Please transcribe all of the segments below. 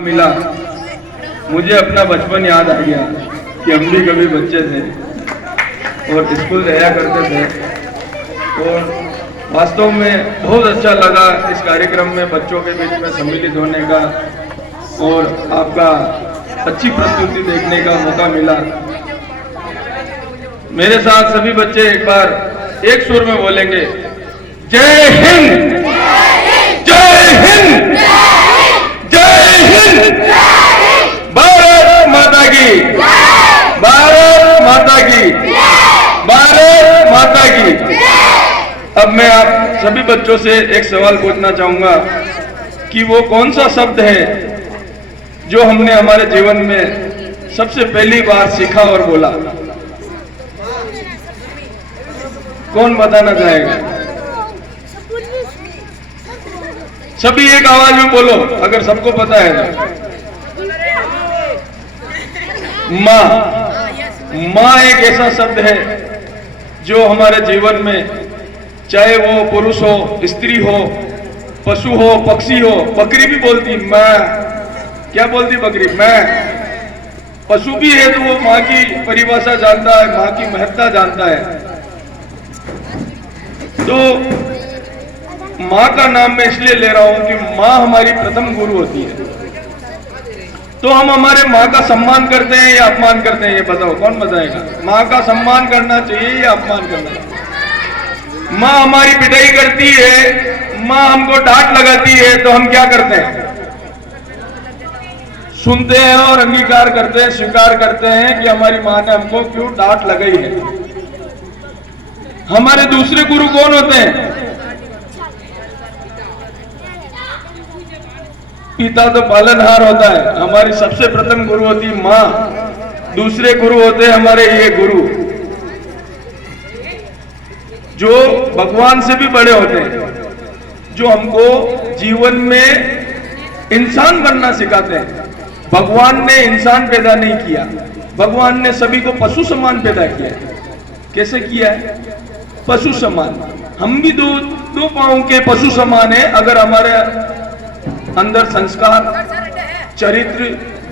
मिला, मुझे अपना बचपन याद आ गया कि हम भी कभी बच्चे थे और स्कूल जाया करते थे। और वास्तव में बहुत अच्छा लगा इस कार्यक्रम में बच्चों के बीच में सम्मिलित होने का और आपका अच्छी प्रस्तुति देखने का मौका मिला। मेरे साथ सभी बच्चे एक बार एक सुर में बोलेंगे, जय हिंद, जय हिंद, जय हिंद, भारत माता की, भारत माता की, भारत माता की। अब मैं आप सभी बच्चों से एक सवाल पूछना चाहूंगा कि वो कौन सा शब्द है जो हमने हमारे जीवन में सबसे पहली बार सीखा और बोला। कौन बताना चाहेगा? सभी एक आवाज में बोलो अगर सबको पता है तो। माँ। माँ एक ऐसा शब्द है जो हमारे जीवन में, चाहे वो पुरुष हो, स्त्री हो, पशु हो, पक्षी हो, बकरी भी बोलती माँ। क्या बोलती बकरी? मैं। पशु भी है तो वो माँ की परिभाषा जानता है, माँ की महत्ता जानता है। तो माँ का नाम मैं इसलिए ले रहा हूं कि माँ हमारी प्रथम गुरु होती है। तो हम हमारे माँ का सम्मान करते हैं या अपमान करते हैं? ये बताओ, कौन बताएगा? माँ का सम्मान करना चाहिए या अपमान करना चाहिए? माँ हमारी पिटाई करती है, माँ हमको डांट लगाती है, तो हम क्या करते हैं? सुनते हैं और अंगीकार करते हैं, स्वीकार करते हैं कि हमारी माँ ने हमको क्यों डांट लगाई है। हमारे दूसरे गुरु कौन होते हैं? पिता तो पालनहार होता है, हमारी सबसे प्रथम गुरु होती माँ। दूसरे गुरु होते हैं हमारे ये गुरु जो भगवान से भी बड़े होते हैं, जो हमको जीवन में इंसान बनना सिखाते हैं। भगवान ने इंसान पैदा नहीं किया, भगवान ने सभी को पशु समान पैदा किया। कैसे किया है? पशु समान। हम भी दो पांव के पशु समान है। अगर हमारे अंदर संस्कार, चरित्र,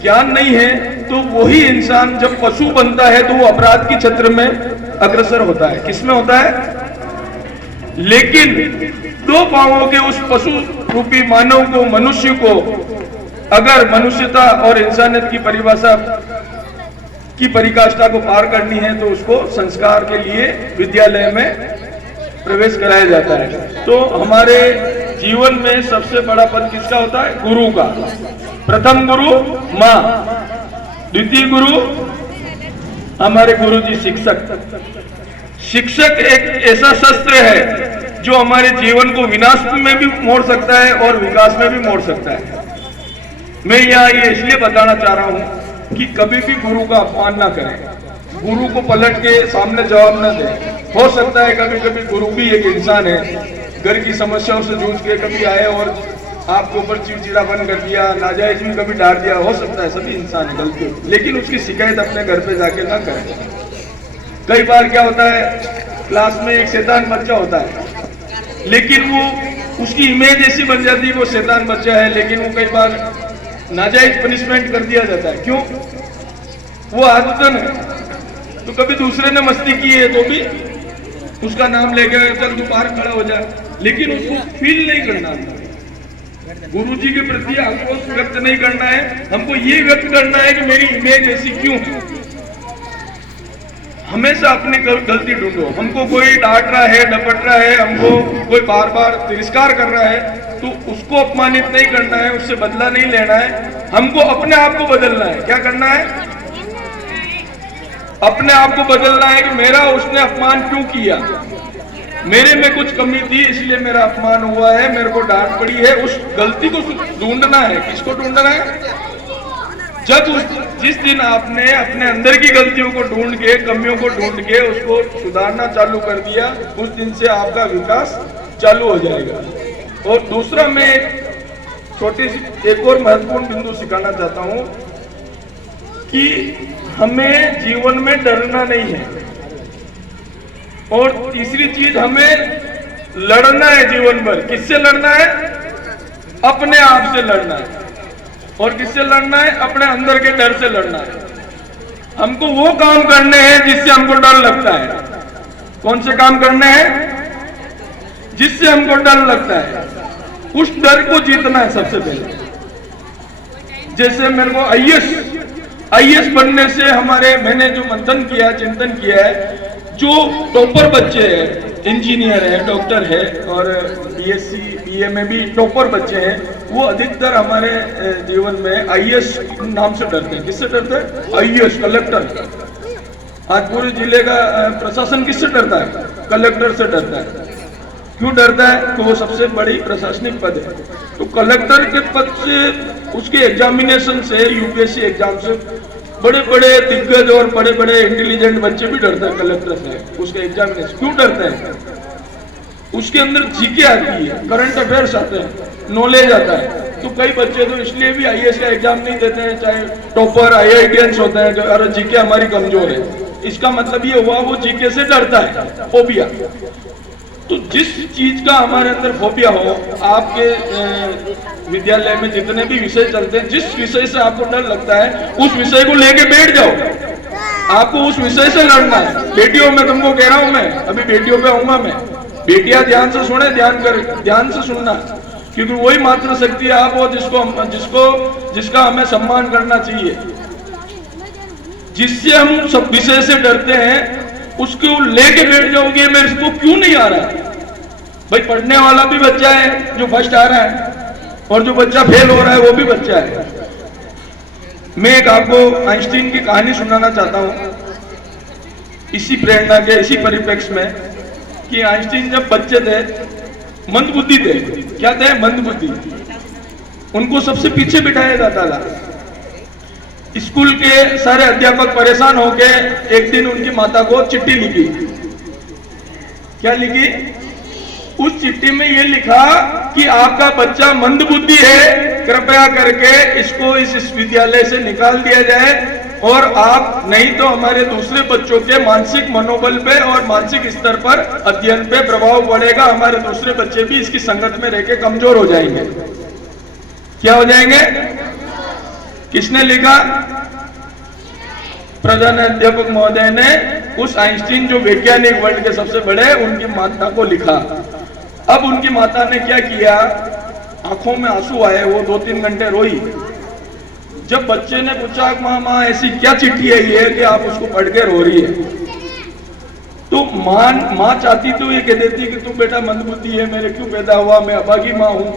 ज्ञान नहीं है तो वही इंसान जब पशु बनता है तो वो अपराध के क्षेत्र में अग्रसर होता है। किसमें होता है? लेकिन दो पांवों के उस पशु रूपी मानव को, मनुष्य को, अगर मनुष्यता और इंसानियत की परिभाषा की परिकाष्ठा को पार करनी है तो उसको संस्कार के लिए विद्यालय में प्रवेश कराया जाता है। तो हमारे जीवन में सबसे बड़ा पद किसका होता है? गुरु का। प्रथम गुरु माँ, द्वितीय गुरु हमारे गुरु जी शिक्षक। शिक्षक एक ऐसा शस्त्र है जो हमारे जीवन को विनाश में भी मोड़ सकता है और विकास में भी मोड़ सकता है। मैं यहाँ ये इसलिए बताना चाह रहा हूँ कि कभी भी गुरु का अपमान ना करें, गुरु को पलट के सामने जवाब न दें। हो सकता है कभी कभी गुरु भी एक इंसान है, घर की समस्याओं से जूझ के कभी आए और आपके ऊपर चिड़चिड़ापन कर दिया, नाजायज भी कभी डांट दिया। हो सकता है, सभी इंसान है, गलती, लेकिन उसकी शिकायत अपने घर पे जाके ना करें। कई बार क्या होता है, क्लास में एक शैतान बच्चा होता है, लेकिन वो उसकी इमेज ऐसी बन जाती है वो शैतान बच्चा है, लेकिन वो कई बार नाजायज पनिशमेंट कर दिया जाता है। क्यों? वो आदतन है। तो कभी दूसरे ने मस्ती की है तो भी उसका नाम लेकर चल तू बाहर खड़ा हो जाए, लेकिन उसको फील नहीं करना। गुरु जी के प्रति आक्रोश व्यक्त नहीं करना है, हमको ये व्यक्त करना है कि मेरी इमेज ऐसी क्यों है। हमेशा अपनी गलती ढूंढो। हमको कोई डांट रहा है, डपट रहा है, हमको कोई बार बार तिरस्कार कर रहा है, तो उसको अपमानित नहीं करना है, उससे बदला नहीं लेना है। हमको अपने आप को बदलना है। क्या करना है? अपने आप को बदलना है कि मेरा उसने अपमान क्यों किया, मेरे में कुछ कमी थी इसलिए मेरा अपमान हुआ है, मेरे को डांट पड़ी है। उस गलती को ढूंढना है। किसको ढूंढना है? जिस दिन आपने अपने अंदर की गलतियों को ढूंढ के, कमियों को ढूंढ के उसको सुधारना चालू कर दिया, उस दिन से आपका विकास चालू हो जाएगा। और दूसरा, मैं छोटी सी एक और महत्वपूर्ण बिंदु सिखाना चाहता हूं कि हमें जीवन में डरना नहीं है। और तीसरी चीज, हमें लड़ना है जीवन भर। किससे लड़ना है? अपने आप से लड़ना है। और किससे लड़ना है? अपने अंदर के डर से लड़ना है। हमको वो काम करने हैं जिससे हमको डर लगता है। कौन से काम करने हैं जिससे हमको डर लगता है? उस डर को जीतना है सबसे पहले। जैसे मेरे को आईएएस बनने से मैंने जो मंथन किया, चिंतन किया है, जो टॉपर बच्चे हैं, इंजीनियर है, डॉक्टर है और बीएससी बीए में भी टॉपर बच्चे हैं, वो अधिकतर हमारे जीवन में आईएएस नाम से डरते हैं। किससे डरते हैं? IAS, collector. आज पूरे जिले का प्रशासन किससे डरता है? कलेक्टर से डरता है। क्यों डरता है? तो वो सबसे बड़ी प्रशासनिक पद है। तो कलेक्टर के पद से, उसके एग्जामिनेशन से, यूपीएससी एग्जाम से बड़े बड़े दिग्गज और बड़े बड़े इंटेलिजेंट बच्चे भी डरते हैं कलेक्टर से, उसके एग्जामिनेशन। क्यों डरते हैं? उसके अंदर जीके आती है, करंट अफेयर्स आते हैं, नॉलेज आता है। तो कई बच्चे तो इसलिए भी आईएएस का एग्जाम नहीं देते हैं, चाहे टॉपर आईआईटीएंस होते हैं, जो अरे जीके हमारी कमजोर है। इसका मतलब ये हुआ वो जीके से डरता है, फोबिया। तो जिस चीज का हमारे अंदर फोबिया हो, आपके विद्यालय में जितने भी विषय चलते हैं, जिस विषय से आपको डर लगता है उस विषय को लेके बैठ जाओ। आपको उस विषय से लड़ना है। बेटियों में तुमको कह रहा हूं मैं, अभी बेटियों पे आऊंगा मैं। बेटियां ध्यान से सुने, ध्यान से सुनना, क्योंकि वही मात्र शक्ति है आप वो जिसका हमें सम्मान करना चाहिए। जिससे हम सब विषय से डरते हैं उसको लेके बैठ जाओगे, मेरे को क्यों नहीं आ रहा है? भाई पढ़ने वाला भी बच्चा है जो फर्स्ट आ रहा है, और जो बच्चा फेल हो रहा है वो भी बच्चा है। मैं एक आपको आइंस्टीन की कहानी सुनाना चाहता हूं, इसी प्रेरणा के, इसी परिप्रेक्ष्य में, कि आइंस्टीन जब बच्चे थे, मंदबुद्धि थे। क्या थे? मंदबुद्धि। उनको सबसे पीछे बिठाया जाता था। स्कूल के सारे अध्यापक परेशान होके एक दिन उनकी माता को चिट्ठी लिखी। क्या लिखी? उस चिट्ठी में यह लिखा कि आपका बच्चा मंदबुद्धि है, कृपया करके इसको इस विद्यालय से निकाल दिया जाए, और आप नहीं तो हमारे दूसरे बच्चों के मानसिक मनोबल पे और मानसिक स्तर पर अध्ययन पे प्रभाव पड़ेगा। हमारे दूसरे बच्चे भी इसकी संगत में रहकर कमजोर हो जाएंगे। क्या हो जाएंगे? किसने लिखा? प्रधान अध्यापक महोदय ने उस आइंस्टीन, जो वैज्ञानिक वर्ल्ड के सबसे बड़े, उनकी माता को लिखा। अब उनकी माता ने क्या किया? आंखों में आंसू आए, वो 2-3 घंटे रोई। जब बच्चे ने पूछा, माँ ऐसी क्या चिट्ठी है ये कि आप उसको पढ़ के रो रही है? तो माँ चाहती तो ये कह देती कि तू बेटा मंदबुद्धि है, मेरे क्यों पैदा हुआ, मैं अभागी माँ हूं,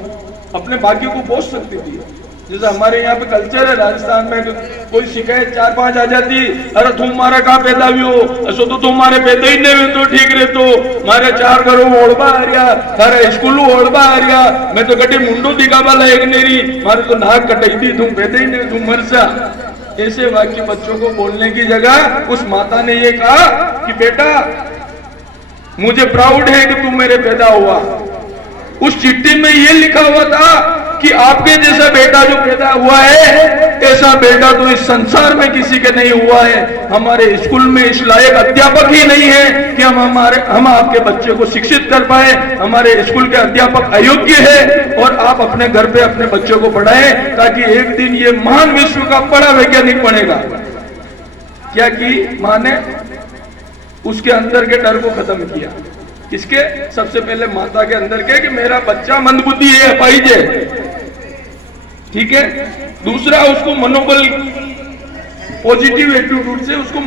अपने भाग्य को पोष सकती थी। जैसे हमारे यहाँ पे कल्चर है राजस्थान में, कोई शिकायत 4-5 आ जाती, अरे तुम मारा कहाँ पैदा भी हो, ऐसा तो तुम्हारे पैदा ही नहीं हुए तो ठीक रहे, तो मारे 4 घरों ओढ़बा आ रहा, थारे स्कूल ओढ़बा आ रहा, मैं तो कटे मुंडो दिखावा लायक नहीं, मारे तो नाक कटाई थी, तुम पैदा ही नहीं, तुम मर जा। ऐसे वाक्य बच्चों को बोलने की जगह उस माता ने ये कहा कि बेटा मुझे प्राउड है कि तुम मेरे पैदा हुआ। उस चिट्ठी में ये लिखा हुआ था कि आपके जैसा बेटा जो पैदा हुआ है, ऐसा बेटा तो इस संसार में किसी के नहीं हुआ है। हमारे स्कूल में इस लायक अध्यापक ही नहीं है कि हम आपके बच्चे को शिक्षित कर पाए। हमारे स्कूल के अध्यापक अयोग्य है, और आप अपने घर पे अपने बच्चों को पढ़ाएं, ताकि एक दिन ये महान विश्व का बड़ा वैज्ञानिक बनेगा। क्या की मां ने? उसके अंदर के डर को खत्म किया। किसके? सबसे पहले माता के अंदर के, कि मेरा बच्चा मंदबुद्धि है, अपाहिज है, ठीक है। दूसरा, उसको मनोबल, पॉजिटिव एटीट्यूड से उसको